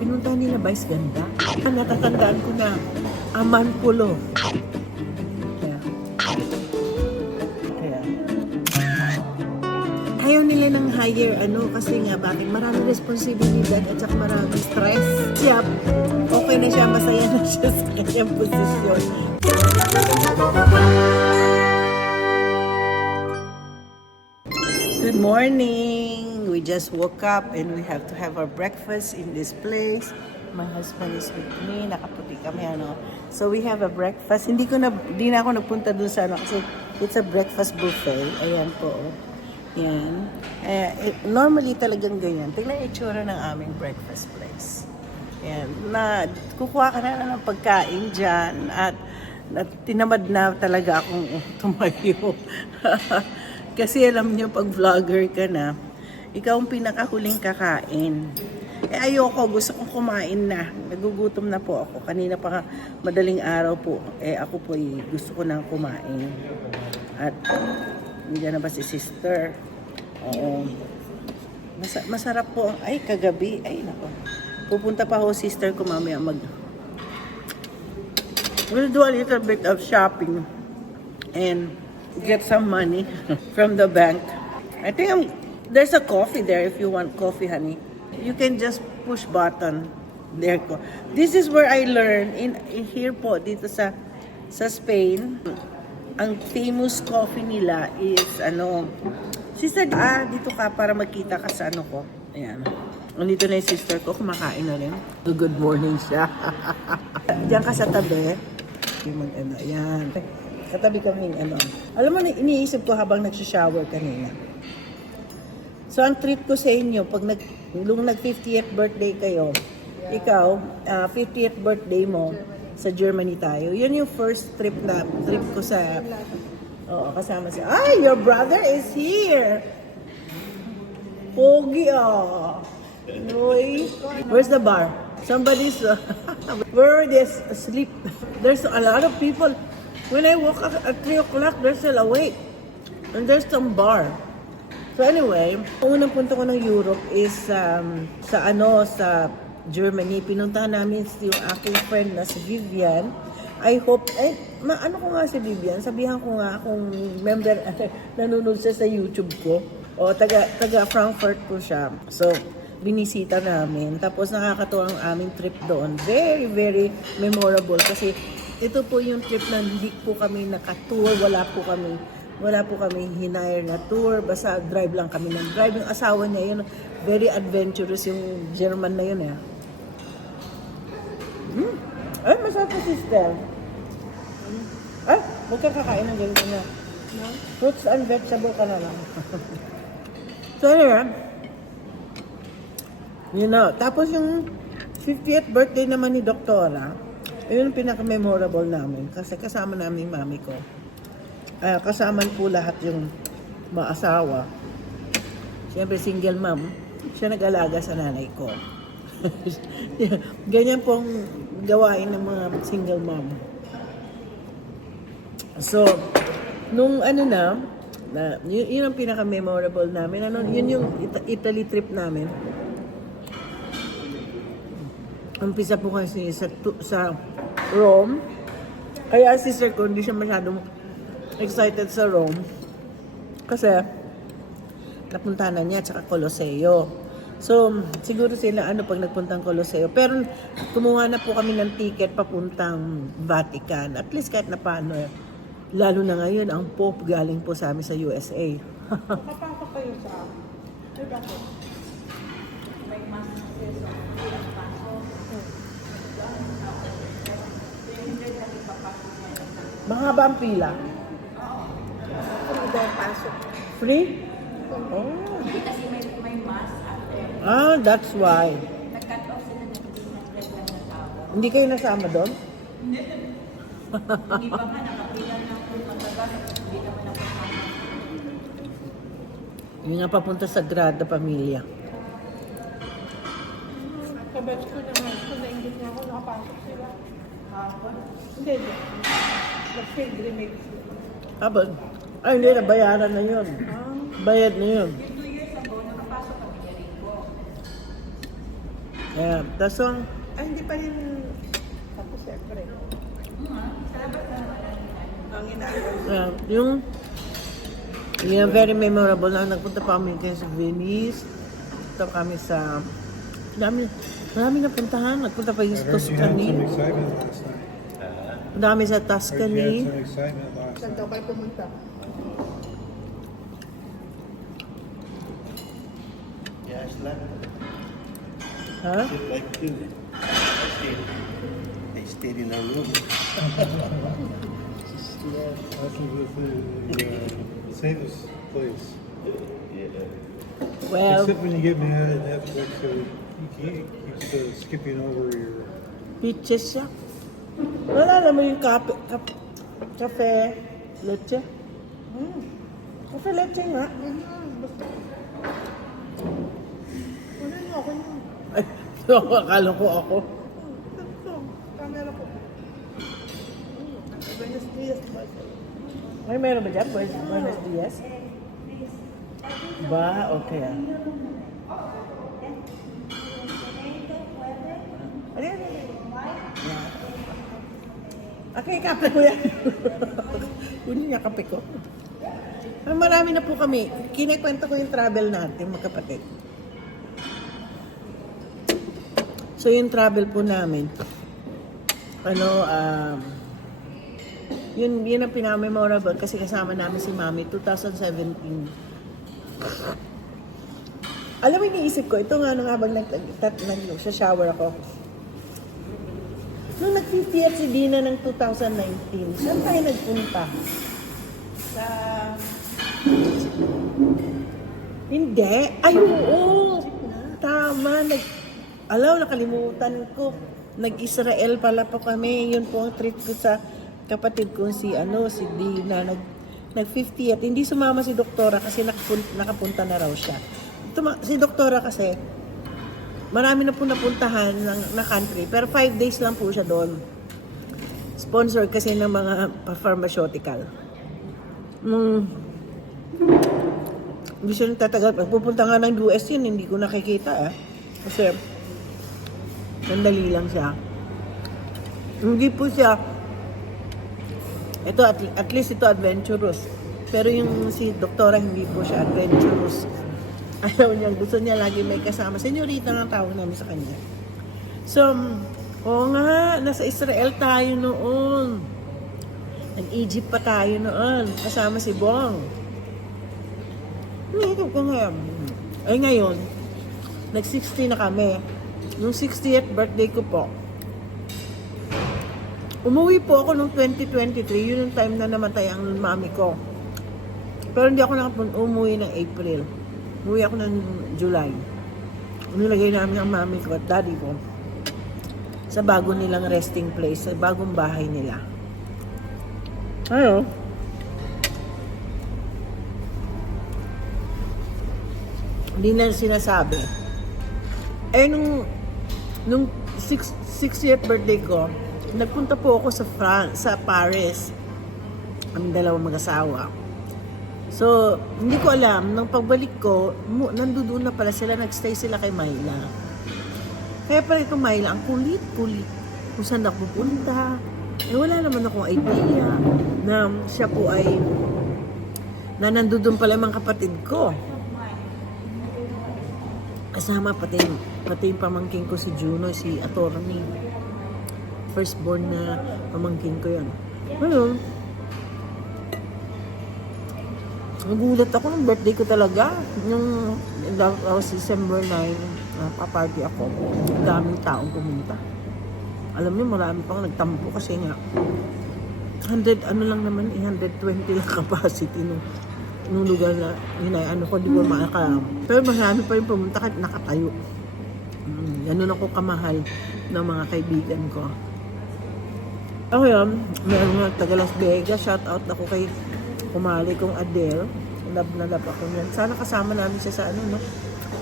Pinunta nila Vice ganda. Natatandaan ko na Amanpulo. Kaya. Ayaw nila ng higher kasi nga bakit maraming responsibilidad at saka maraming stress. Siya, okay na siya, masaya na siya sa kanyang posisyon. Good morning! We just woke up and we have to have our breakfast in this place. My husband is with me. Nakaputi kami, So we have a breakfast. Di na ako nagpunta dun sa kasi it's a breakfast buffet. Ayan po. Yan. Normally talagang ganyan. Tingnan yung itsura ng aming breakfast place. Yan. Kukuha ka na ng pagkain dyan at tinamad na talaga akong tumayo. Kasi alam niyo, pag vlogger ka na, ikaw ang pinakahuling kakain. Ayoko, gusto kong kumain na. Nagugutom na po ako. Kanina pa madaling araw po, ako po gusto ko nang kumain. At hindi na ba si sister? Oo. Masarap po. Ay, kagabi. Ay, nako. Pupunta pa ako sister ko mamaya We'll do a little bit of shopping and get some money from the bank. I think there's a coffee there if you want coffee, honey. You can just push button. There ko. This is where I learned in here po dito sa Spain. Ang famous coffee nila is sister, dito ka para magkita ka sa ko. Ayan. Nandito na yung sister ko, kumakain na rin. Good morning siya. Diyan ka sa tabi. Ayan. Katabi kaming Alam mo, iniisip ko habang nagsishower kanina. So, ang treat ko sa inyo, pag nung nag-50th birthday kayo, ikaw, 50th birthday mo, sa Germany tayo. Yun yung first trip ko sa, kasama siya. Ay, your brother is here! Pogi, Uy. Where's the bar? Somebody's, where are they asleep? There's a lot of people. When I woke up at 3 o'clock, they're still awake. And there's some bar. So anyway, unang punta ko ng Europe is sa Germany. Pinuntahan namin yung aking friend na si Vivian. I hope, ano ko nga si Vivian? Sabihan ko nga akong member, nanonood siya sa YouTube ko. O, taga Frankfurt ko siya. So, binisita namin. Tapos nakakatuwa ang aming trip doon. Very, very memorable kasi ito po yung trip na hindi po kami naka-tour, wala po kami hinire na tour, basta drive lang kami ng drive. Yung asawa niya yun, very adventurous yung German na yun Ay, masarap na sister. Ay, huwag ka kakain ng ganito na. Fruits and vegetable ka na lang. So, tapos yung 50th birthday naman ni Doktora, yun yung pinaka-memorable namin kasi kasama namin yung mami ko. Kasama po lahat yung mga asawa. Siyempre single mom, siya nag-alaga sa nanay ko. Ganyan pong gawain ng mga single mom. So, nung yun ang pinaka-memorable namin. Yun yung Italy trip namin. Umpisa po kasi sa Rome. Kaya sister ko, hindi siya masyadong excited sa Rome. Kasi, napuntahan na niya, tsaka Coloseo. So, siguro sila, pag nagpuntang Coloseo. Pero, kumuha na po kami ng ticket papuntang Vatican. At least kahit na paano, lalo na ngayon, ang Pope galing po sa amin sa USA. Papasok kayo sa... Bakit? May mas Mahaba ang pila. Free daw pasok. Free? Oh. Kasi may mass after. That's why. Nag-cut off sila ng lang na tao. Hindi kayo nasama doon? Hindi pa nga nakapila na kung magbaga. Hindi naman ako kasama. Yung nga papunta sa Sagrada Familia. Kabats ko naman. Kung naingit niya ako, nakapasok sila. Hindi. Nag-pilgrimage. Hindi, nabayaran na yun. Bayad na yun. Yung 2 years ago, nakapasok kami niya rin po. Yeah. Tapos ang Hindi pa rin. Tapos siyempre. Ang inaayos. yung very memorable na nagpunta pa kami sa Venice. Punta kami sa marami na puntahan. Nagpunta pa yung I heard you had Tuscany. some excitement last night. Dami sa Heard you had Tuscany. some excitement last Saan daw night. kayo pumunta? Yeah, I slept. Ha? Like two. They stayed in their room. That's with the Savers place. Well, Except when you get mad at Netflix, he keeps skipping over your. peaches siya. Wala naman yung cafe leche. Cafe leche nga. Basta. Wala niyo ako yun. Ay, akala ko ako. Ito, camera ko. Buenos dias, boss. Ay, meron ba dyan? Buenos Dias? Ba? Okay ah. Ano yan? Okay, kape ko yan. Kunin niya kape ko. Pero marami na po kami. Kinikwento ko yung travel natin, magkapatid. So, yung travel po namin, yun ang pinaka-memorable kasi kasama namin si Mami 2017. Alam mo, iniisip ko, ito nga nung habang nag-shower ako. Nung nag-50th si Dina ng 2019, saan tayo nagpunta? Sa... Hindi. Ay, oo. Tama. Nakalimutan ko. Nag-Israel pala po kami. Yun po ang trip ko sa kapatid ko si Dina. Nag-50th. Hindi sumama si Doktora kasi nakapunta na raw siya. Si Doktora kasi, marami na po napuntahan na country. Pero 5 days lang po siya doon. Sponsor kasi ng mga pharmaceutical. Hindi siya nagtatagal. Pag pupunta nga ng US yun, hindi ko nakikita Kasi, sandali lang siya. Hindi po siya, ito at least ito adventurous. Pero yung si Doktora, hindi po siya adventurous. Ayaw niya, gusto niya lagi may kasama. Senyorita ang tawag namin sa kanya. So, oo nga, nasa Israel tayo noon. Nag-Egypt pa tayo noon. Kasama si Bong. Ay ngayon, nag-60 na kami. Nung 60th birthday ko po, umuwi po ako nung 2023. Yun yung time na namatay ang mami ko. Pero hindi ako umuwi ng April. Umuwi ako ng July. Nilagay namin ang mami ko at daddy ko sa bago nilang resting place, sa bagong bahay nila. Ano? Hindi na sinasabi. Nung 60th birthday ko, nagpunta po ako sa Paris. Ang dalawang mag-asawa. So, hindi ko alam, nung pagbalik ko, nandoon na pala sila, nagstay sila kay Myla. Kaya pala itong Myla, ang kulit-kulit. Kung saan ako pupunta. Wala naman akong idea na siya po ay na nandoon pala mga kapatid ko. Kasama pati yung pamangkin ko si Juno, si attorney. Firstborn na pamangkin ko yan. Ano? Nagulat ako ng birthday ko talaga. Nung December 9, paparty ako. Daming taong pumunta. Alam niyo, marami pang nagtampo kasi nga 120 lang capacity nung lugar na hindi ko makaka. Pero marami pa rin pumunta kahit nakatayo. Ganun ako kamahal ng mga kaibigan ko. Ako yun, meron nga taga Las Vegas, shout out ako kay kumali kong Adele. Love na love ako niyan. Sana kasama namin siya sa no?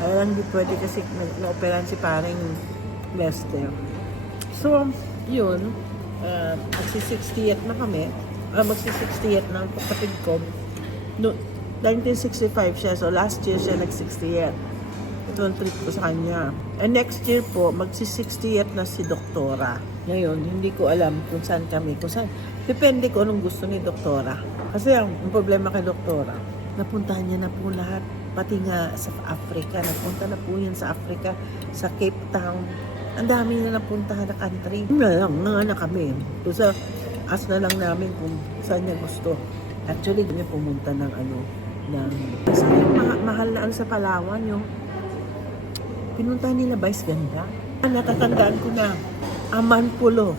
Ay lang, hindi pwede kasi na-operan si paring Lester. So, yun. Magsi-60th na kami. Magsi-60th na ang kapatid ko. No, 1965 siya, so last year siya nag-60th. ito ang trip ko sa kanya. And next year po, magsi-60th na si Doktora. Ngayon, hindi ko alam kung saan kami, kung saan. Depende ko anong gusto ni Doktora. Kasi ang problema kay Doktora, napuntahan niya na po lahat. Pati nga sa Africa, napunta na po yan sa Africa, sa Cape Town. Ang dami na napuntahan na country. Na kami. So sa as na lang namin kung saan niya gusto. Actually, kami pumunta ng kasi yung mahal na sa Palawan, yung pinuntahan nila Vice Ganda. Natatandaan ko na, Amanpulo.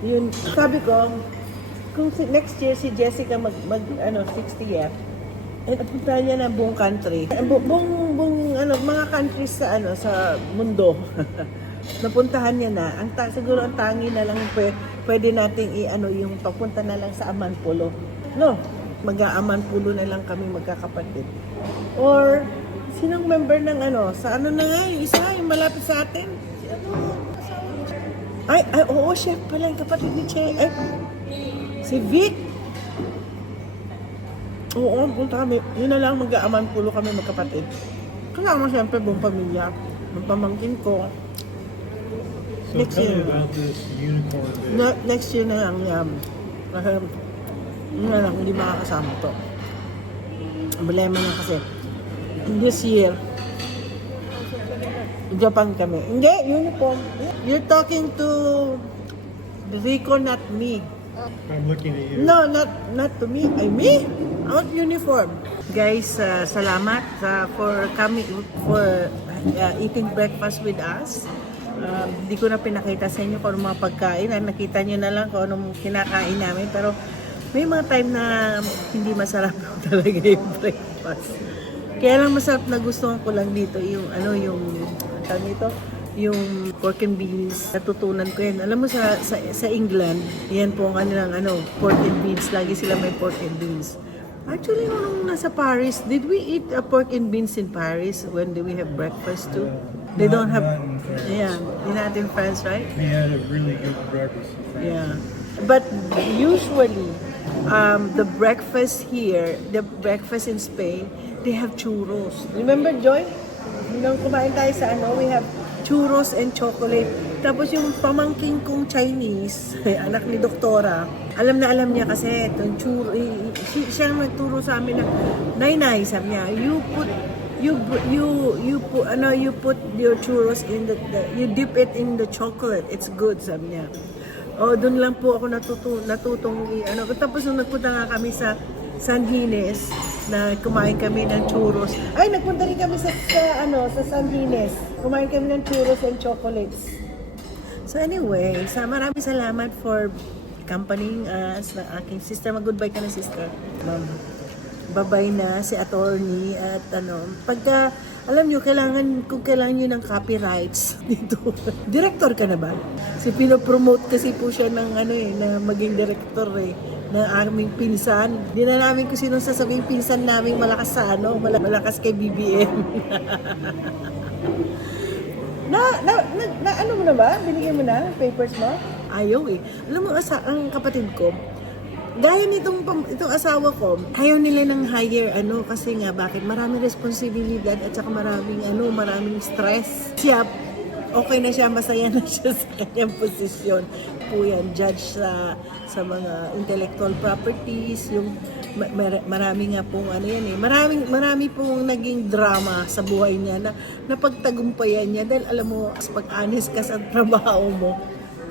Yun, sabi ko, kung next year si Jessica 60th, napuntahan niya ng buong country. Buong mga countries sa mundo. Napuntahan niya na. Siguro ang tangi na lang pwede nating yung papunta na lang sa Amanpulo. No, mag-Amanpulo na lang kami magkakapatid. Or sinong member ng sa na nga yung isa yung malapit sa atin? Oo, chef pala yung kapatid ni Che. Si Vic. Oo, punta kami. Yun na lang, mag-Amanpulo kami magkapatid. Kasama siyempre buong pamilya. Ng pamangkin ko. So Next tell me year. about this unicorn day. Next year na lang yan. Kasi, yun na lang, hindi makakasama to. Ang problema niya kasi, this year, Japan kami. Hindi, uniform. You're talking to Rico, not me. I'm looking at you. No, not to me. Ay, me? Out uniform. Guys, salamat for coming, for eating breakfast with us. Hindi ko na pinakita sa inyo kung anong mga pagkain. Nakita nyo na lang kung anong kinakain namin. Pero may mga time na hindi masarap talaga yung breakfast. Kaya lang masarap na gustuhan ko lang dito yung yung pork and beans. Natutunan ko yan. Alam mo sa England, yan po ang kanilang pork and beans. Lagi sila may pork and beans. Actually, nung nasa Paris, did we eat pork and beans in Paris when we have breakfast too? They don't have, Not in France. yeah, not in France, right? We had a really good breakfast in France. Yeah. But usually, the breakfast here, the breakfast in Spain, they have churros. Remember, Joy? Nung kumain tayo sa we have churros and chocolate. Tapos yung pamangking kong Chinese, anak ni Doktora, alam niya kasi itong churro, siya nagturo sa amin na, Nay, sabi niya, you put your churros in you dip it in the chocolate. It's good, sabi niya. Doon lang po ako natutong tapos nung nagpunta nga kami sa San Gines, na kumain kami ng churros. Ay, nagpunta rin kami sa San Gines. Kumain kami ng churros and chocolates. So anyway, maraming salamat for accompanying us ng aking sister. Mag-goodbye ka na, sister. Babay na si attorney at pagka alam nyo, kung kailangan nyo ng copyrights dito. Director ka na ba? Pinopromote kasi po siya ng na maging director ng aming pinsan. Hindi na namin kung sino sasabihin pinsan namin malakas sa malakas kay BBM. Ano mo na ba? Binigyan mo na papers mo? Ayaw eh. Alam mo, ang kapatid ko, gaya nitong asawa ko, ayaw nila ng higher kasi nga bakit maraming responsibilidad at saka maraming stress. Siya, okay na siya, masaya na siya sa kanyang posisyon. Po yan, judge sa mga intellectual properties, yung marami nga pong marami pong naging drama sa buhay niya na napagtagumpayan niya dahil alam mo, pag honest ka sa trabaho mo,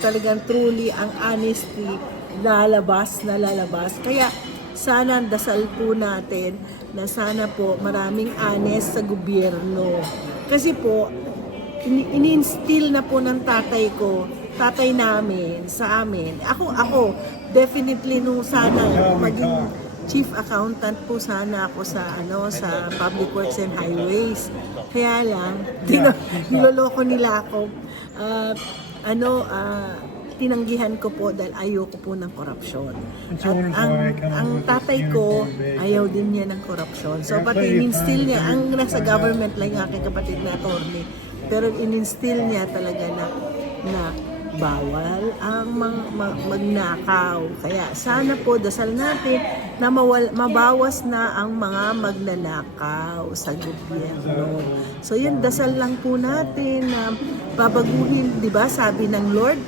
talagang truly ang honesty lalabas. Kaya sana dasal po natin na sana po maraming honest sa gobyerno. Kasi po, ini-instill na po ng tatay namin sa amin. Ako, definitely nung sana maging chief accountant po sana ako sa Public Works and Highways. Kaya lang, niloloko nila ako. Tinanggihan ko po dahil ayoko po ng korupsyon. At ang tatay ko, ayaw din niya ng korupsyon. So, pati in-instill niya, ang nasa government lang yung aking kapatid na attorney, pero in-instill niya talaga na bawal ang magnakaw. Kaya sana po dasal natin na mabawas na ang mga magnanakaw sa gobyerno. So yun, dasal lang po natin na babaguhin, di ba? Sabi ng Lord,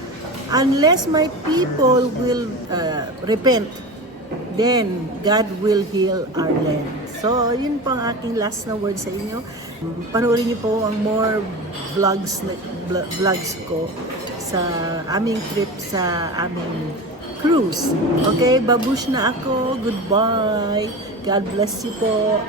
unless my people will repent, then God will heal our land. So, yun po ang aking last na word sa inyo. Panoorin niyo po ang more vlogs ko sa aming trip sa aming cruise. Okay, babush na ako. Goodbye. God bless you po.